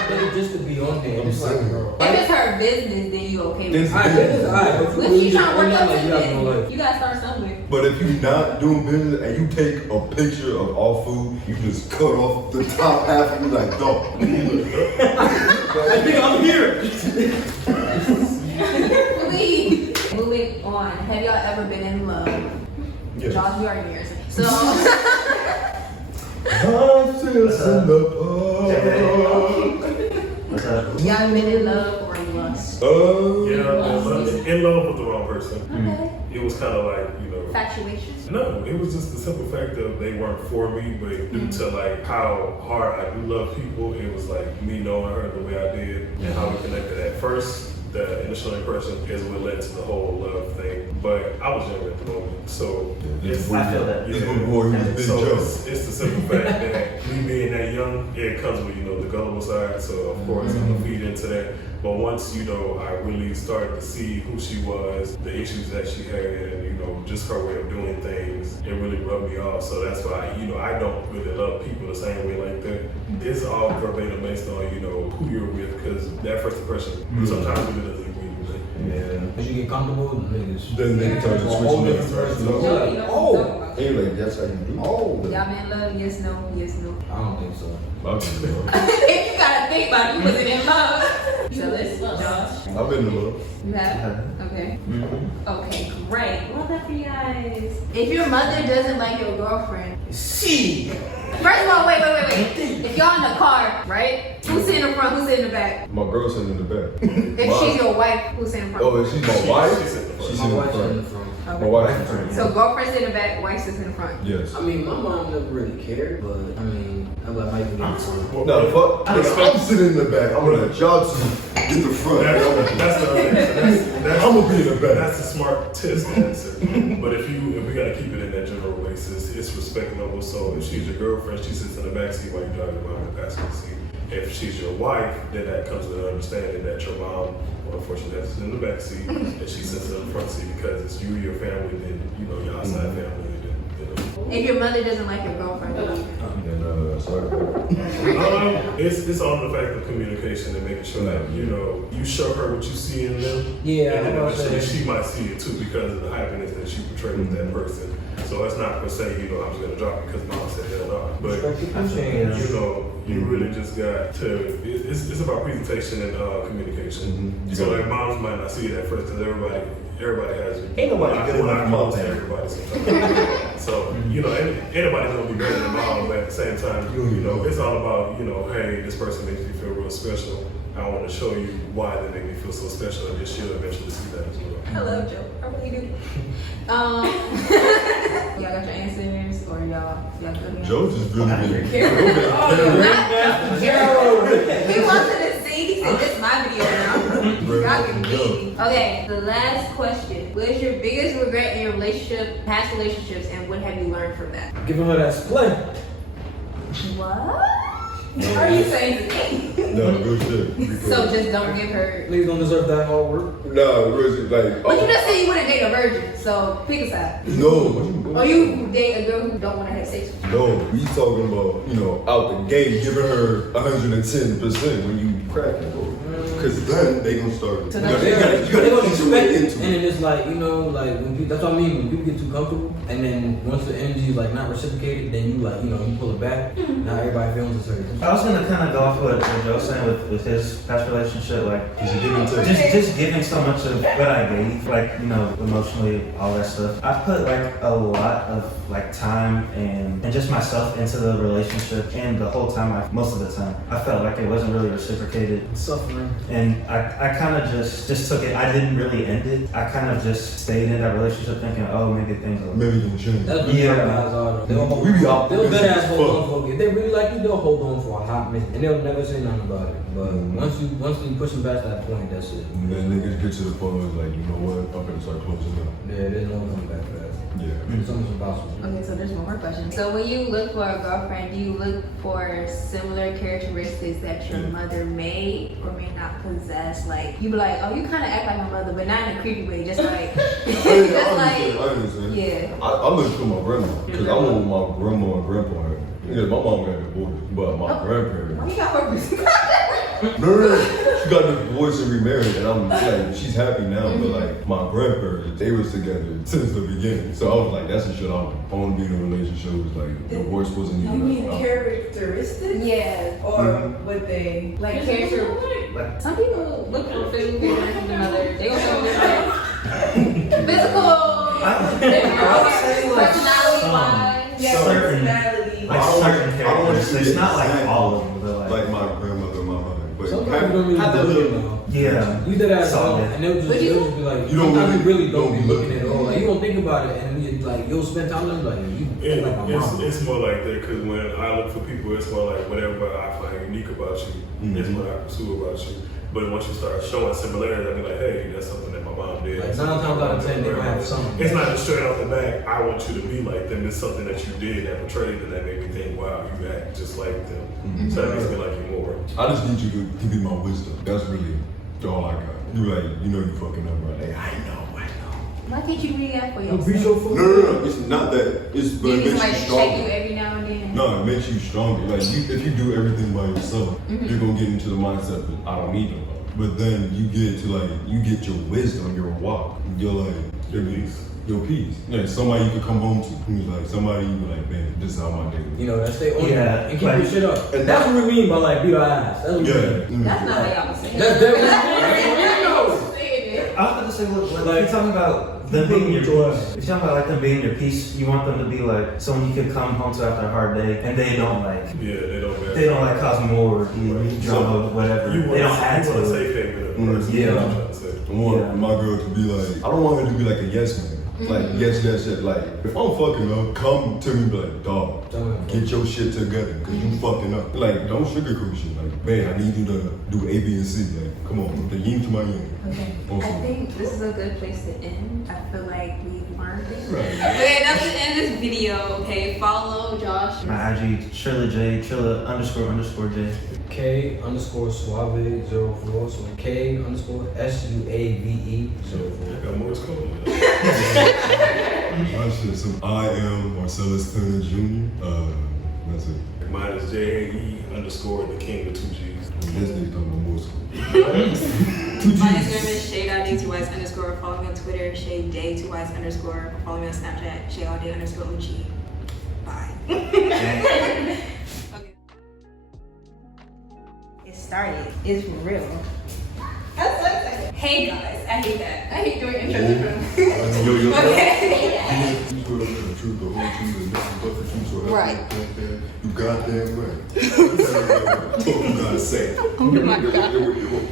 they just to be on there. I'm It's like, saying. girl. If it's her business, then you okay with it. Alright, business, alright. But if you trying to work Like, up you to have no business, life. you gotta start somewhere. But if you're not doing business and you take a picture of all food, you just cut off the top half and you like, dog. I think I'm here. Please. Moving on. Have y'all ever been in love? Yes. Josh, you already married. So I'm just in the What's up? y'all been in love or in lust? Yeah, in love with the wrong person. Okay. It was kind of like, Infatuation. No, it was just the simple fact that they weren't for me, but due to like how hard I do love people, it was like me knowing her the way I did and how we connected at first. The initial impression is what led to the whole love thing. But I was younger at the moment, so it's I feel that. This little boy who was big so Joe. it's the simple fact that me being that young, it comes with the gullible side. So of course I'm gonna feed into that. But once I really started to see who she was, the issues that she had, and just her way of doing things, it really rubbed me off. So that's why I don't really love people the same way like that. It's all verbatim based on who you're with, because that first impression sometimes really doesn't agree with it. Yeah. As you get comfortable, niggas. Then they start to A whole switch different person. up. No, you know And you're like, that's how you do. Oh. Y'all been in love? Yes, no, yes, no. I don't think so. If you gotta think about it, you wasn't in love. So let's Josh. I've been in love. You have? Okay. Mm-hmm. Okay, great. Well done for you guys. If your mother doesn't like your girlfriend, See. first of all, wait. If y'all in the car, right? Who's sitting in the front? Who's sitting in the back? My girl's sitting in the back. If she's your wife, who's sitting in the front? Oh, if she's my wife? She's in the front. She's My in the wife's in the front. front. My wife's in the front. So girlfriend sitting in the back, wife sits in the front. Yes. I mean, my mom never really cared, but I mean, I let my even get front. No, fuck. I'm sitting in the back. I'm gonna let y'all two get the front. That's the other thing. I'm gonna be in the back. That's the smart test answer. But if we gotta keep it in that general basis, it's respect level. So if she's your girlfriend, she sits in the back seat while you drive your mom in the passenger seat. If she's your wife, then that comes with an understanding that your mom, well, unfortunately, that's in the back seat, and she sits in the front seat because it's you, your family, then your outside family. If your mother doesn't like your girlfriend, Sorry. It's on the fact of communication and making sure that you show her what you see in them. Yeah, and then I was eventually saying. she might see it too because of the happiness that she portrayed with that person. So it's not per se, I'm just gonna drop it because mom said hell no. But you really just got to. It's about presentation and communication. So like moms might not see it at first because everybody has. Ain't nobody good enough for mom. Everybody sometimes. So ain't nobody gonna be better than mom, but at the same time, it's all about hey, this person makes me feel real special. I want to show you why they make me feel so special, and she'll eventually see that as well. I love Joe. I really do. Y'all got your answers, or y'all good? Joe just really We wanted to see. He said, "This is my video now." Y'all can be. Okay, the last question: what is your biggest regret in your relationship, past relationships, and what have you learned from that? Giving her that split. What? Are you saying to me? No, real shit. So just don't give her. Niggas don't deserve that hard work. No, real shit. Like, But you just said you wouldn't date a virgin, so pick a side. no. Or you date a girl who don't want to have sex with you. No, we talking about, out the gate, giving her 110% when you crack it, bro. Because then they gonna start. So You that's- gotta They gonna ease your way expect it, into and it. then it's like when people, that's what I mean. When people get too comfortable, and then once the energy is like not reciprocated, then you you pull it back. Now everybody feels a certain. I was gonna kind of go off what Joe was saying with his past relationship, like He's a giving to just giving so much of what I gave, like emotionally, all that stuff. I put like a lot of like time and just myself into the relationship, and the whole time, most of the time, I felt like it wasn't really reciprocated. Suffering. And I kind of just took it. I didn't really end it. I kind of just stayed in that relationship thinking, oh, maybe things will. Maybe you can change. That's what Yeah. guys are. They'll We be out They'll there dead ass as hold fuck. on for it. If they really like you, they'll hold on for a hot minute, and they'll never say nothing about it. But once you push them past that point, that's it. And then niggas get to the point where it's like, you know what, I'm gonna start closing up. Yeah, there's no coming back fast. Yeah. It's almost impossible. Okay, so there's one more question. So when you look for a girlfriend, do you look for similar characteristics that your mother may or may not possess? Like you be like, oh, you kind of act like my mother, but not in a creepy way. Just like, I understand. yeah. I look for my grandma because I want my grandma and grandpa had. Yeah, my mom got divorced, but my grandparents. Why you got her? No. She got divorced and remarried, and I'm like, she's happy now. But like my grandparents, they was together since the beginning. So I was like, that's the shit I want to be in a relationship. Was like divorce wasn't You even. mean characteristics? Yeah. Or would they? Like character. Some people look for physical characteristics from another. They gonna say physical. I would say like Personality some. wise. Yeah, Certain- personality. Like I don't want- certain I don't want to characteristics, see not like exactly all of them, but like my grandmother and my mother. But Some people don't really have that look little. at all. Yeah. You did that Solid. and they'll just What'd you be like, You don't sometimes really- you don't be don't be looking at it all. Like you don't think about it, and you like you'll spend time with them like you like my mom. It's more like that because when I look for people, it's more like whatever I find unique about you is what I pursue about you. But once you start showing similarities, I'll be like, hey, that's something that my mom did. Like That's 9 something times my out of mom 10 they did. might have something. It's not just straight off the back, I want you to be like them. It's something that you did that portrayed and that made me think, wow, you act just like them. So that makes me like you more. I just need you to be my wisdom. That's really all I got. You like, you fucking up right. Like, I know. Why can't you read that for Don't be yourself? so full. No. It's not that. It's but You it need makes somebody you to check you stronger. every now and then. No, it makes you stronger. Like if you do everything by yourself, you're gonna get into the mindset that I don't need nobody. But then you get your wisdom, your walk, your peace. Your peace. Yeah, somebody you can come home to. Who's like somebody you be like, man, this is how my day was. You know, that stay on Yeah, and keep like- your shit up. And that's what we mean by like beat our ass. That's what we mean. That's not how y'all was saying. That's definitely I was about to say, look, like you're talking about them being your peace. If you're talking about like them being your peace, you want them to be like someone you can come home to after a hard day, and they don't like They don't like cause more drama, whatever. You They don't add want to to say it. favorite person. Yeah. That's what I'm trying to say. I want my girl to be like, I don't want her to be like a yes man. Like, yes. Like, if I'm fucking up, come to me, be like, dog, get your shit together, cause you fucking up. Like, don't sugarcoat shit. Like, man, I need you to do A, B, and C. Like, come on, the yin to my yin. Okay. Awesome. I think this is a good place to end. I feel like we've learned things. Right. Okay, that's the end of this video. Okay, follow Josh. My IG, Trilla J, Trilla__J. K_Suave04. So K_SUAVE04. I got more code. My shit, so I am Marcellus Turner Jr. That's it. Mine is JAE_ the king with 2 G's. This nigga talking about more school. My Instagram is Shay.D2Ys_. Follow me on Twitter, Shay_Day2Ys_. Follow me on Snapchat, Shay_Day_OG. Bye. Okay. It started. It's real. Hey guys, I hate that. I hate doing intros. Yo. Okay. You put up the truth, the whole truth, and nothing but the truth. So Right. You goddamn right. That's what you gotta say. Oh my god.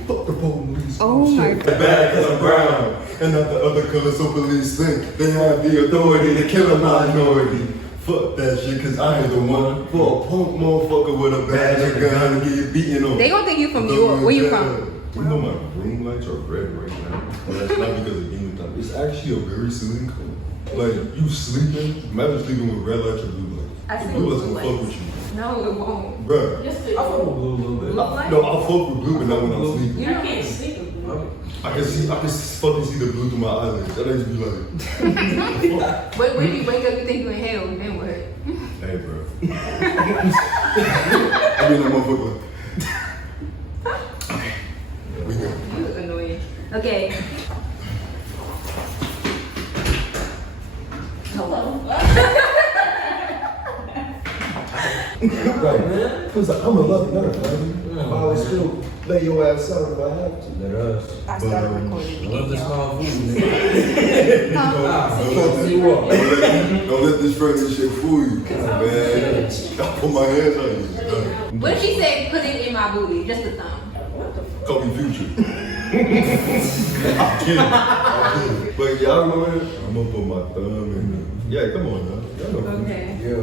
Fuck the police. Oh my god. The bad cause I'm brown, and not the other color, so police think they have the authority to kill a minority. Fuck that shit, cause I ain't the one for a punk motherfucker with a badge and gun to get beaten on. They gonna think you from New York. Where you from? You know my room lights are red right now. But that's not because of demon time. It's actually a very soothing color. Like, you sleeping, imagine sleeping with red lights or blue lights. I sleep Blue with lights blue will fuck lights. with you. No, it won't. Bruh. Just I fuck with blue a little bit. Blue light? No, I'll fuck with blue, but not when I'm sleeping. I can't sleep with blue. I can fucking see the blue through my eyelids. That makes me like, But when you wake up, you think you in hell, then what? hey, bro. I mean, that motherfucker. Okay. We good. You look annoying. Okay. Hello? Right, man. Cause I'm a loving nerd, man. I would still lay your ass out if I have to. Let us. I started recording the Love this video. small food, nigga. Don't let this friendly shit fool you. Man, I put my hands on you. What if she said put it in my booty? Just a thumb. Call me Future. I'm kidding. But y'all remember that? I'm gonna put my thumb in. Yeah, come on now. Y'all know Future. Okay. Yo.